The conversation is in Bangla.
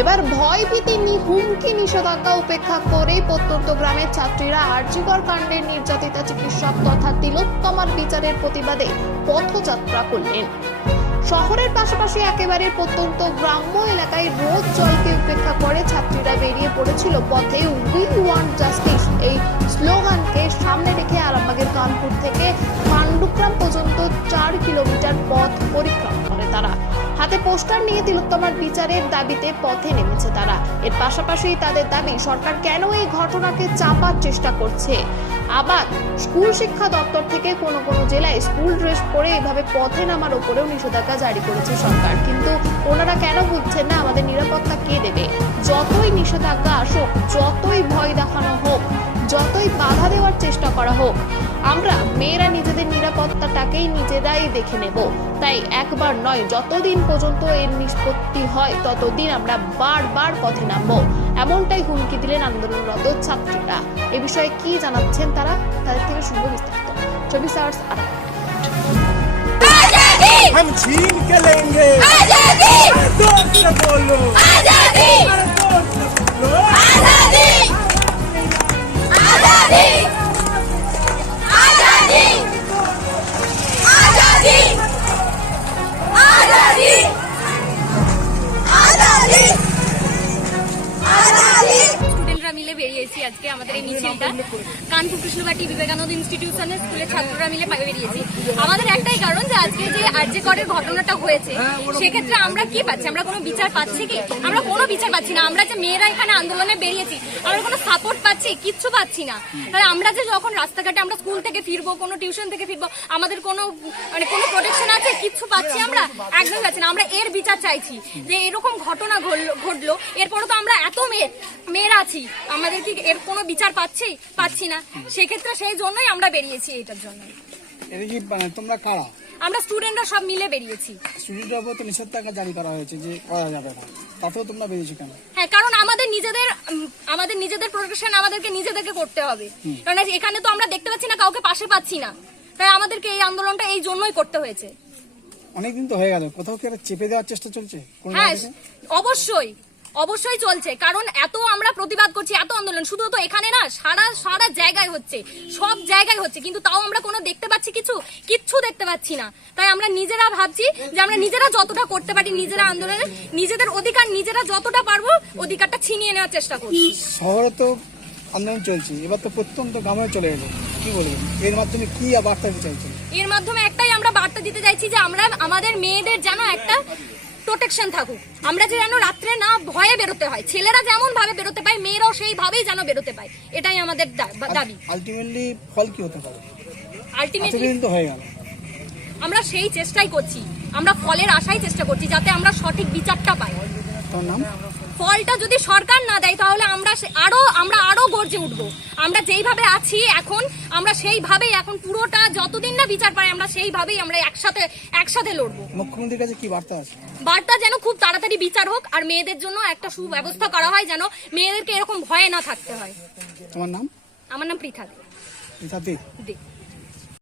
এবার ভয়ভীতি হুমকি নিষেধাজ্ঞা উপেক্ষা করে প্রত্যন্ত গ্রামের ছাত্রীরা আরজিকর কাণ্ডের নির্যাতিতা চিকিৎসক তথা তিলোত্তমার বিচারের প্রতিবাদে পথযাত্রা করলেন। শহরের পাশাপাশি একেবারে প্রত্যন্ত গ্রাম্য এলাকায় রোদ জলকে উপেক্ষা করে ছাত্রীরা বেরিয়ে পড়েছিল পথে। উই ওয়ান্ট জাস্টিস এই স্লোগানকে সামনে রেখে আরামবাগের কানপুর থেকে পাণ্ডুগ্রাম পর্যন্ত 4 কিলোমিটার পথ পরিক্রমা করে তারা। হাতে পোস্টার নিয়ে তিলোত্তমার বিচারের দাবিতে পথে নেমেছে তারা। এর পাশাপাশি তাদের দাবি, সরকার কেন এই ঘটনাকে চাপার চেষ্টা করছে। আবার স্কুল শিক্ষা দপ্তর থেকে কোনো কোনো জেলায় স্কুল ড্রেস পরে এভাবে পথে নামার উপরেও নিষেধাজ্ঞা জারি করেছে সরকার। কিন্তু ওনারা কেন বুঝছেন না আমাদের নিরাপত্তা কে দেবে? যতই নিষেধাজ্ঞা আসুক, যতই ভয় দেখানো হোক, যতই বাধা দেওয়ার চেষ্টা করা হোক, আমরা মেয়েরা নিজেদের নিরাপত্তাটাকেই নিজেরাই দেখে নেব। তাই একবার নয়, যতদিন পর্যন্ত এর নিষ্পত্তি হয় ততদিন আমরা বারবার পথে নামবো, এমনটাই হুমকি দিলেন আন্দোলনরত ছাত্রীরা। এ বিষয়ে কি জানাচ্ছেন তারা, তাদের থেকে শুনবো বিস্তারিত। 24 আওয়ার্স আরামবাগ। हम छीन के लेंगे आजादी, जोर से बोलो आजादी, जोर से बोलो आजादी, आजादी, आजादी, आजादी, आजादी, आजादी, आजादी। স্টুডেন্টরা মিলে বেরিয়েছি আজকে আমাদের এই মিছিলটা। কানপুর কৃষ্ণবাটি বিবেকানন্দ ইনস্টিটিউশনের স্কুলের ছাত্ররা মিলে বেরিয়েছি। আমাদের একটাই কারণ যে আজকে যে আরজিকরের ঘটনাটা হয়েছে, সেক্ষেত্রে আমরা কি পাচ্ছি? আমরা কোনো বিচার পাচ্ছি কি? আমরা কোনো বিচার পাচ্ছি না। আমরা যে মেয়েরা এখানে আন্দোলনে বেরিয়েছি, আমরা কোনো সাপোর্ট পাচ্ছি? কিচ্ছু পাচ্ছি না। তাহলে আমরা যে যখন রাস্তাঘাটে আমরা স্কুল থেকে ফিরবো, কোনো টিউশন থেকে ফিরবো, আমাদের কোনো কোনো প্রোটেকশন আছে? কিচ্ছু পাচ্ছি আমরা? একদমই পাচ্ছি না। আমরা এর বিচার চাইছি যে এরকম ঘটনা ঘটলো, এরপরে তো আমরা এত মেয়েরা আছি, আমাদের কি এর কোনো বিচার পাচ্ছি না। সেক্ষেত্রে সেই জন্যই আমরা বেরিয়েছি এটার জন্য। এটা কি তোমরা কারা? আমরা স্টুডেন্টরা সব মিলে বেরিয়েছি। স্টুডেন্টদের উপর তো নিষেধাজ্ঞা জারি করা হয়েছে যে করা যাবে না, তাতেও তোমরা বেরিয়েছো কেন? হ্যাঁ, কারণ আমাদের নিজেদের প্রোটেকশন আমাদেরকে নিজেদেরকে করতে হবে। কারণ এখানে তো আমরা দেখতে পাচ্ছি না, কাউকে পাশে পাচ্ছি না। তাই আমাদেরকে এই আন্দোলনটা এই জন্যই করতে হয়েছে। অনেকদিন তো হয়ে গেল, কোথাও কি চেপে দেওয়ার চেষ্টা চলছে? হ্যাঁ, অবশ্যই চলছে। কারণ এত আমরা প্রতিবাদ করছি, এত আন্দোলন শুধু তো এখানে না, সারা জায়গায় হচ্ছে, সব জায়গায় হচ্ছে, কিন্তু তাও আমরা কোনো দেখতে পাচ্ছি কিচ্ছু দেখতে পাচ্ছি না। তাই আমরা নিজেরা ভাবছি যে আমরা নিজেরা যতটা করতে পারি, নিজেরা আন্দোলনে নিজেদের অধিকার নিজেরা যতটা পারবো অধিকারটা ছিনিয়ে নেওয়ার চেষ্টা করছি। শহরে তো আন্দোলন চলছে, এবার তো প্রত্যন্ত গ্রামে চলে গেছে, কি বলবেন? এর মাধ্যমে কি বার্তা দিতে চাইছেন? এর মাধ্যমে একটাই আমরা বার্তা দিতে চাইছি যে আমরা আমাদের মেয়েদের যেন একটা প্রোটেকশন থাকুক। আমরা যেন রাত্রে না ভয়ে বেরোতে হয়, ছেলেরা যেমন ভাবে বেরোতে পায়, মেয়েরাও সেইভাবেই যেন বেরোতে পায়, এটাই আমাদের দাবি। আলটিমেটলি ফল কি হতে পারে? আলটিমেটলি তো হয়ে গেল, আমরা সেই চেষ্টাই করছি, আমরা ফলের আশাই চেষ্টা করছি যাতে আমরা সঠিক বিচারটা পাই। তোর নাম? ফলটা যদি সরকার না দেয় তাহলে আমরা আরো গর্জে উঠবো। আমরা যেইভাবে আছি এখন, আমরা সেইভাবেই এখন পুরোটা যতদিন না বিচার পাই, আমরা সেইভাবেই আমরা একসাথে লড়বো। মুখ্যমন্ত্রীর কাছে কি বার্তা আছে? বার্তা যেন খুব তাড়াতাড়ি বিচার হোক, আর মেয়েদের জন্য একটা সুব্যবস্থা করা হয়, যেন মেয়েদেরকে এরকম ভয়ে না থাকতে হয়। তোমার নাম? আমার নাম পৃথা দে।